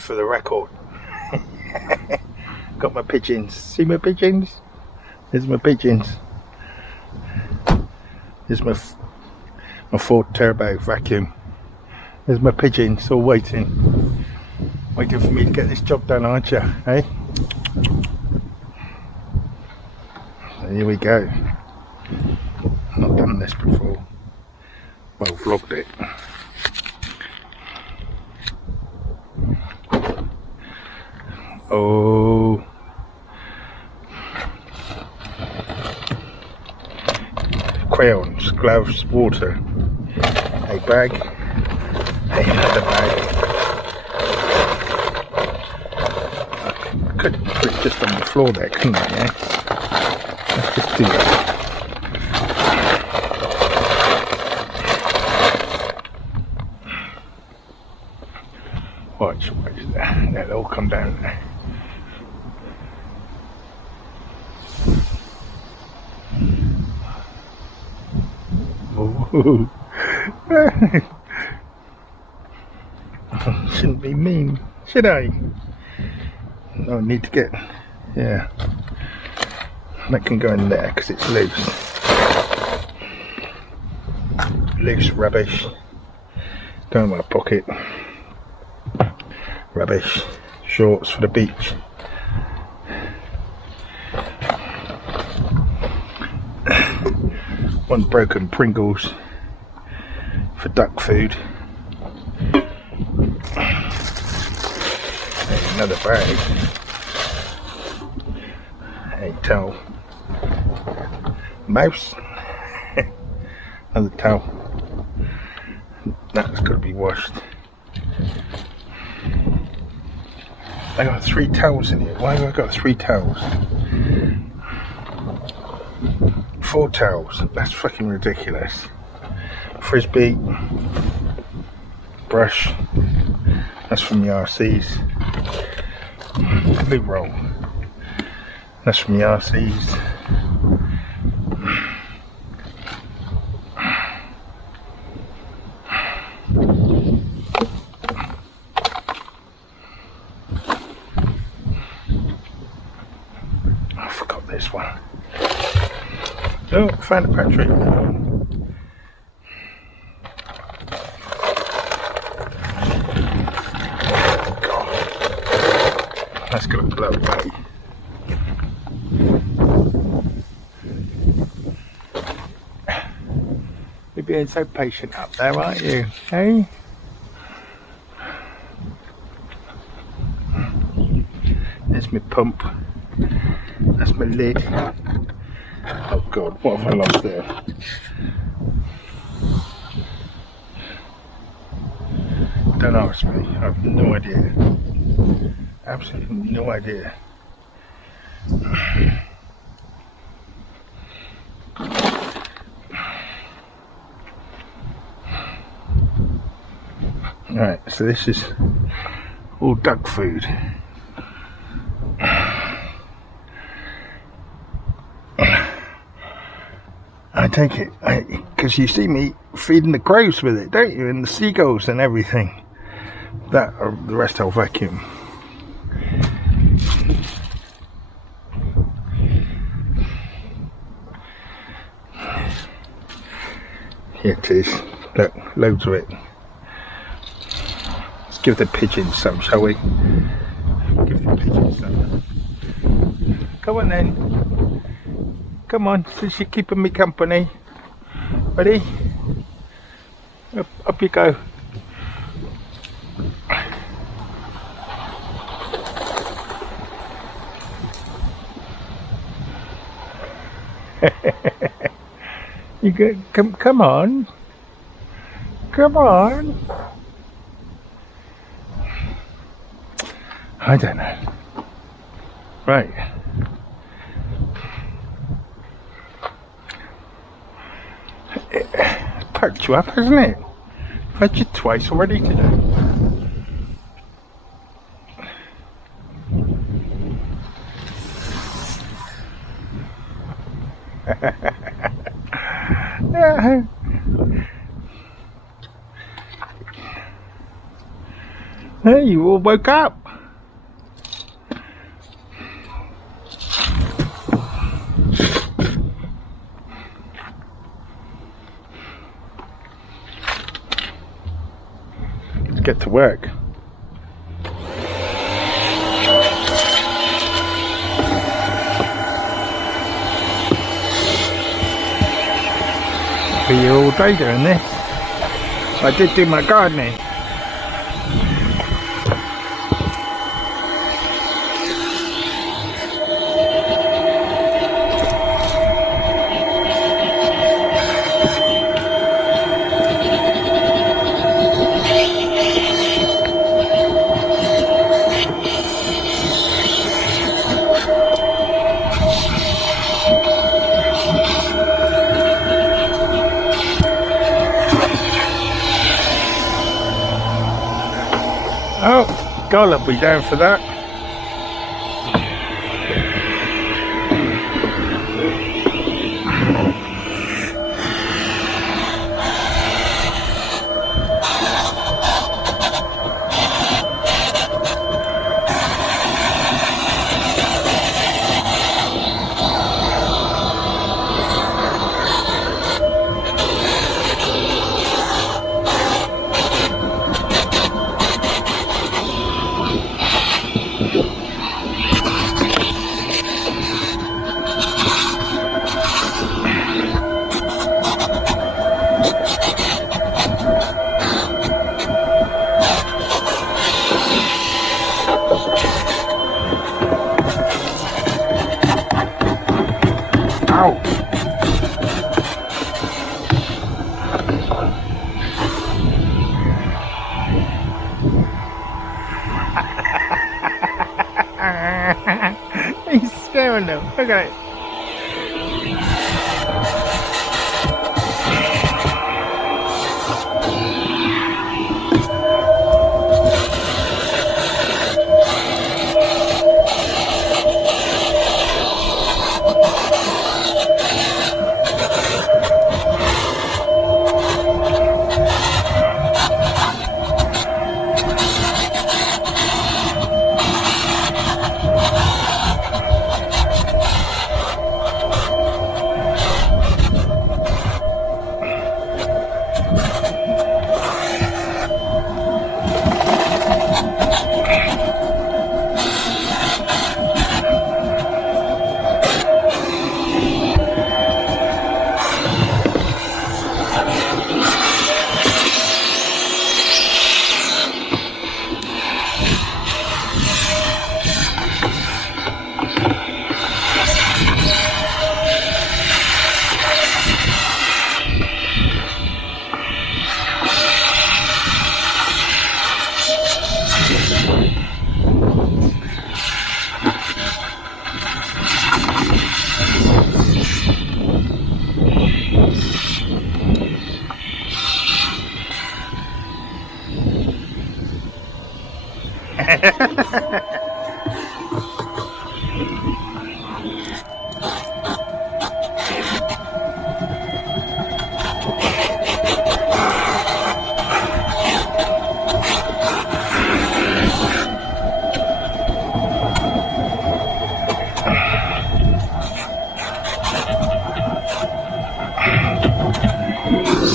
for the record. Got my pigeons. See my pigeons? There's my pigeons. There's my Ford Turbo vacuum. There's my pigeons all waiting. Waiting for me to get this job done, aren't you? Eh? So here we go. Not done this before. Well, vlogged it. Oh. Crayons, gloves, water, a bag, another bag. I could put it just on the floor there, couldn't I? Yeah? Let's just do that. Watch that. That'll all come down there. Oh. Shouldn't be mean, should I? No, I need to get, yeah. That can go in there because it's loose. Loose rubbish. Don't want a pocket. Rubbish. Shorts for the beach. One broken Pringles for duck food. Another bag. A towel. Mouse. Another towel. That's got to be washed. I got 3 towels in here. Why have I got 3 towels? 4 towels. That's fucking ridiculous. Frisbee. Brush. That's from the RCs. Glue roll. That's from the RCs. I forgot this one. Oh, found a pantry. God. That's gonna blow away. You're being so patient up there, aren't you? Hey? There's my pump. That's my lid. Oh God, what have I lost there? Don't ask me, I have no idea. Absolutely no idea. Right, so this is all duck food. I take it, because you see me feeding the crows with it, don't you? And the seagulls and everything. That, or the rest I'll vacuum. Here it is. Look, loads of it. Let's give the pigeons some, shall we? Give the pigeons some. Come on then. Come on, since you're keeping me company. Ready? Up you go. You good? Come on. Come on. I don't know. Right. It's perked you up, hasn't it? I've had you twice already today. Hey, you all woke up. Let's get to work. Be here all day doing this. I did do my gardening. Oh, gull will be down for that. Ow! He's scaring them. Look at it.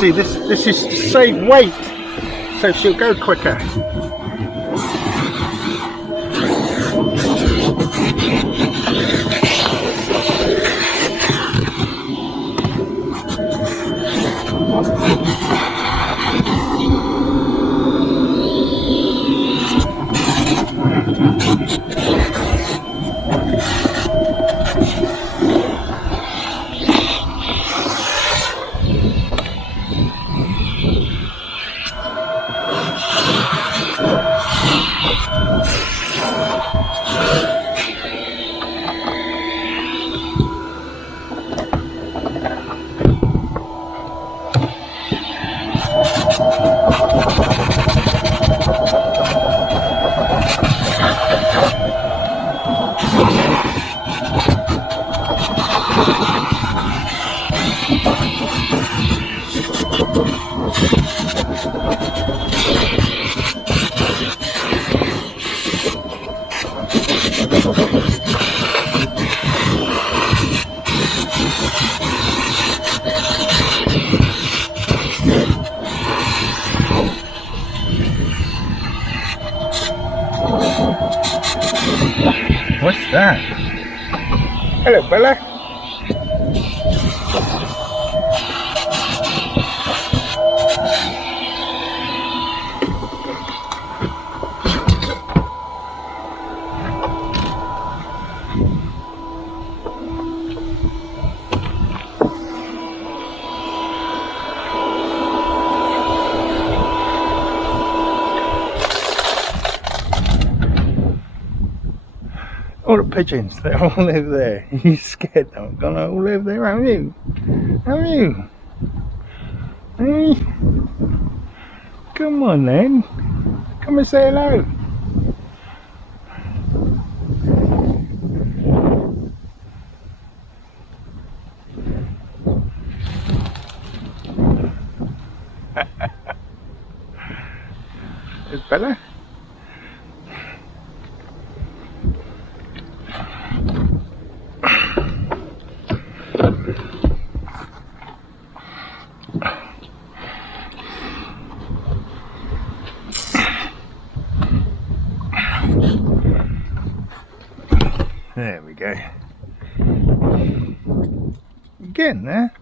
See, this is to save weight, so she'll go quicker. What's that? Hello, Bella. All the pigeons, they all live there. You scared them, gonna all live there, haven't you? Have you? Hey? Come on then. Come and say hello. There's Bella. There we go. Again there.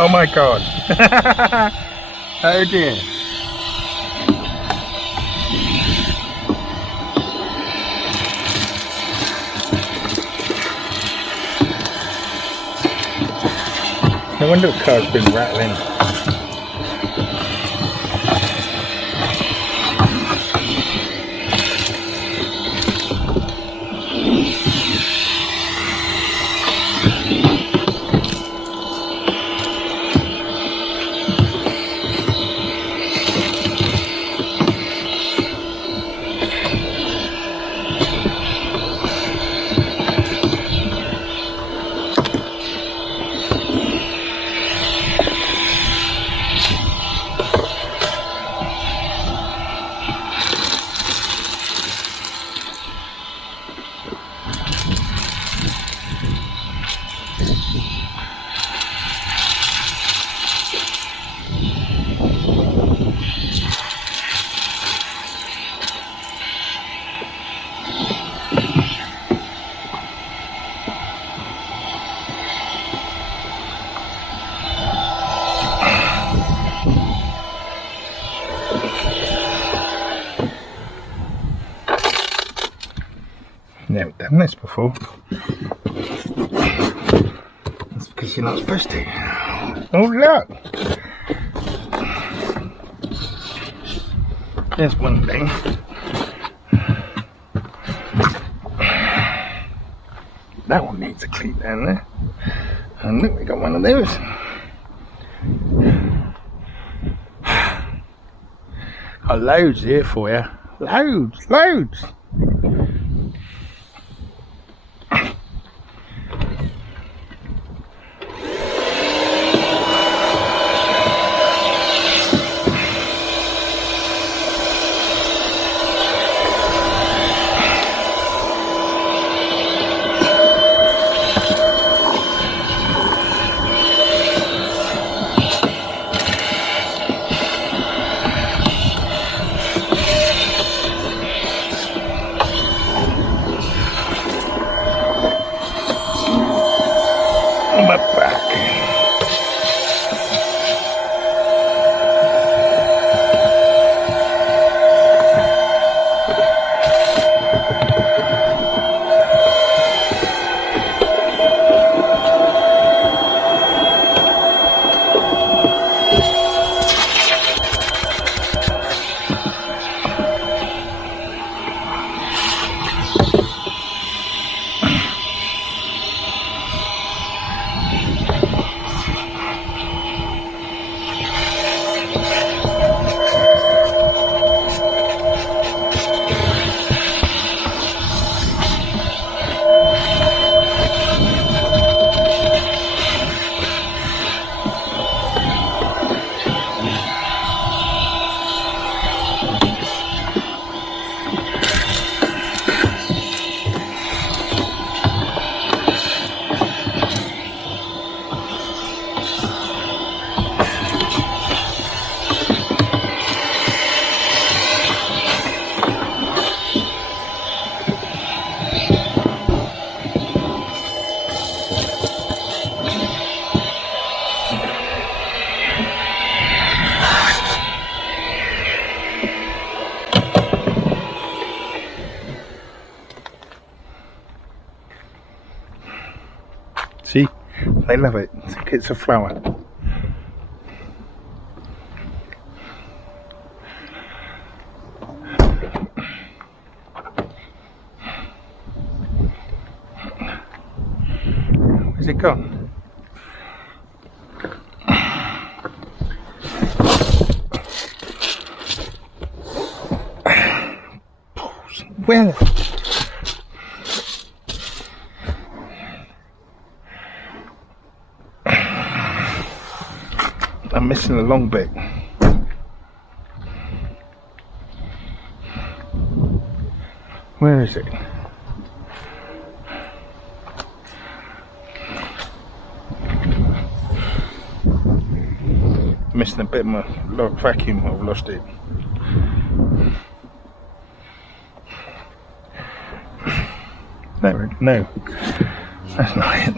Oh my god. Oh dear. No wonder the car's been rattling. Never done this before. That's because you're not supposed to. Oh look! There's one thing. That one needs a cleat down there. And look, we got one of those. Got loads here for you. Loads, loads. My back. See, they love it. It's a flower. Where's it gone? Where? I'm missing a long bit. Where is it? Missing a bit of my vacuum. I've lost it. No, that's not it.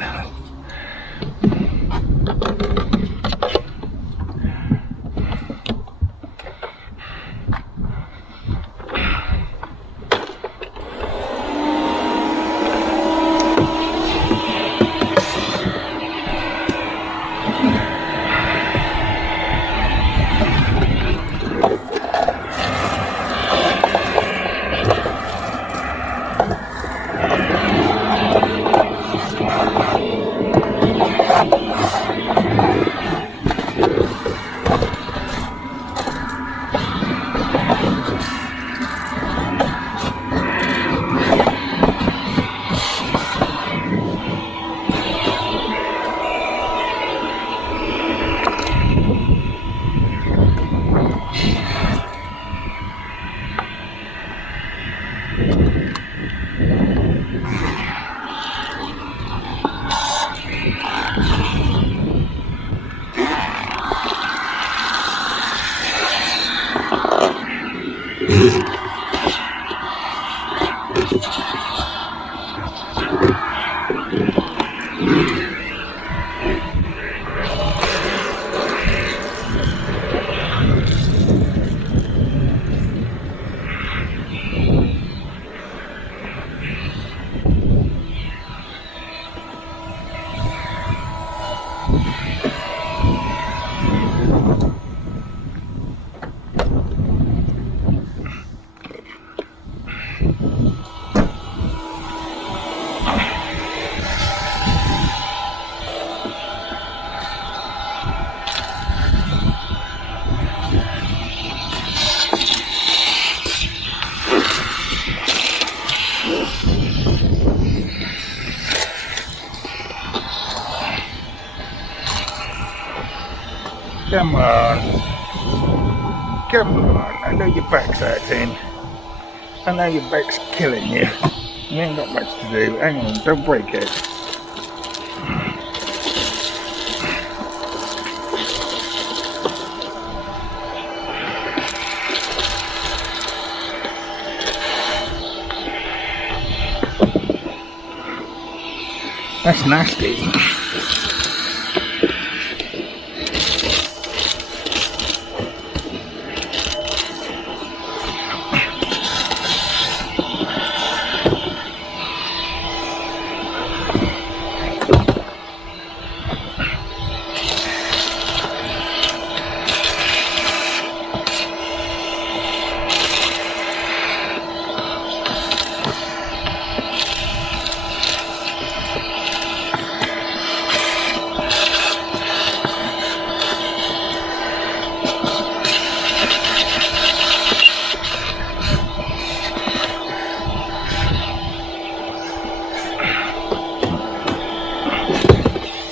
Come on. Come on. I know your back's hurting. I know your back's killing you. You ain't got much to do. Hang on, don't break it. That's nasty.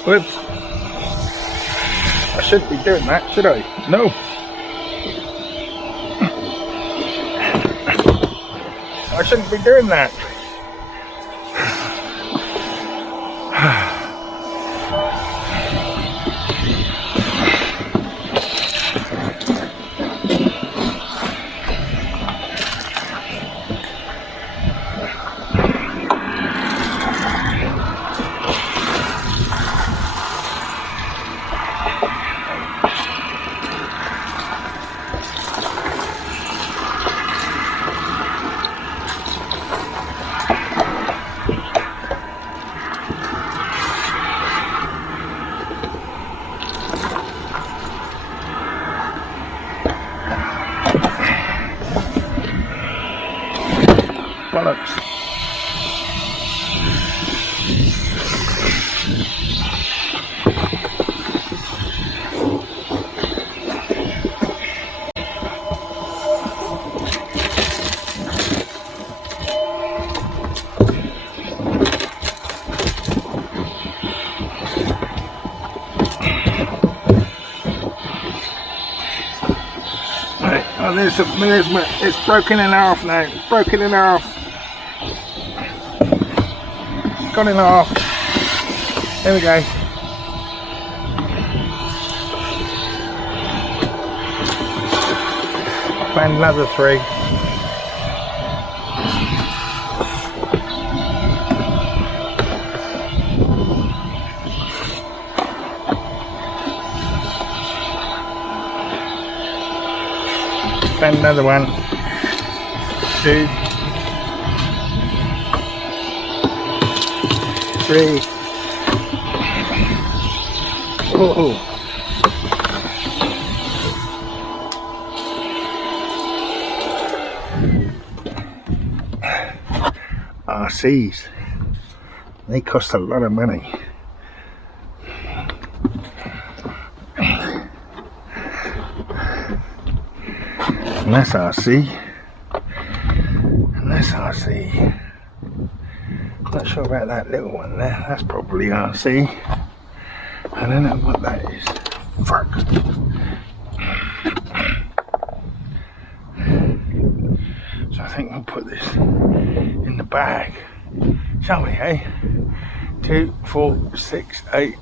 Whoops. I shouldn't be doing that, should I? No. I shouldn't be doing that. It's broken in half now. It's broken in half. Gone in half. There we go. Found another 3. Found another 1, 2, 3. Oh. RCs, they cost a lot of money. And that's RC, and that's RC. Not sure about that little one there, that's probably RC. I don't know what that is. Fuck. So I think we'll put this in the bag, shall we, eh? 2, 4, 6, 8,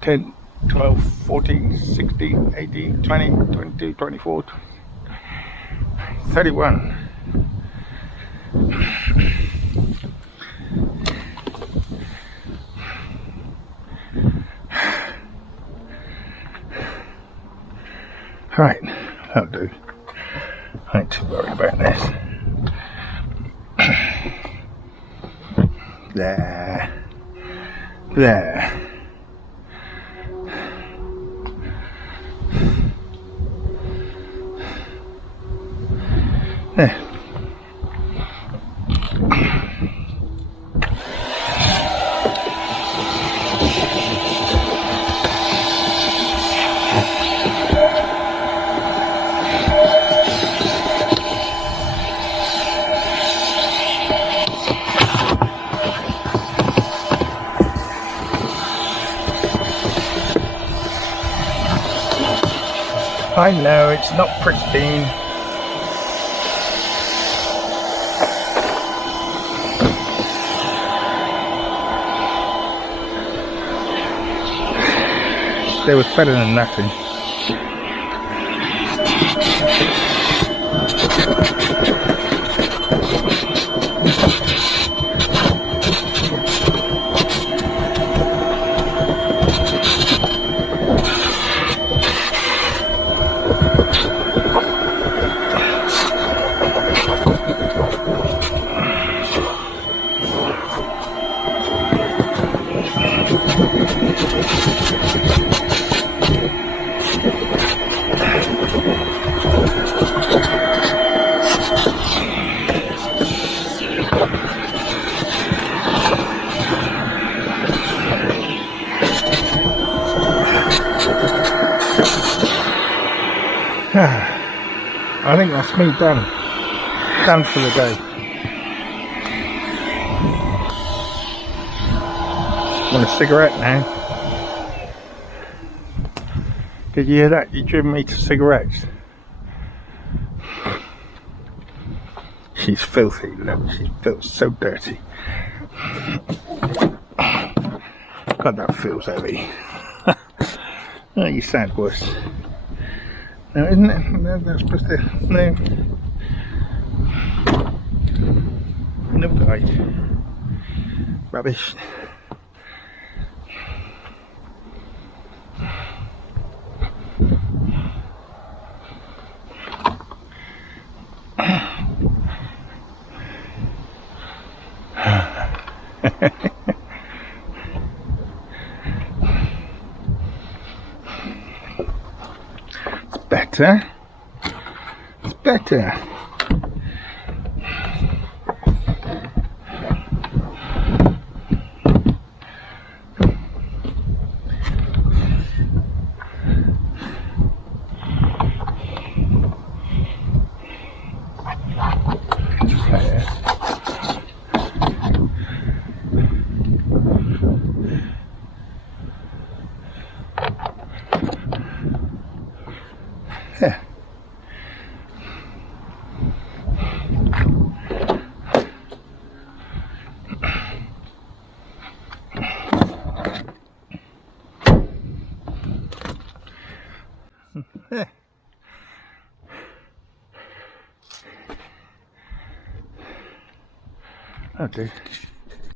10, 12, 14, 16, 18, 20, 22, 24, 31. Right, that'll do. I ain't too worried about this. There. I know it's not pristine. Still was better than nothing. I think that's me done for the day. Want a cigarette now? Did you hear that? You driven me to cigarettes. She's filthy, look, she feels so dirty. God, that feels heavy. Oh, you sad wuss. No, isn't it? No, that's supposed to. No. No, guys. Rubbish. Better. It's better. That'll do.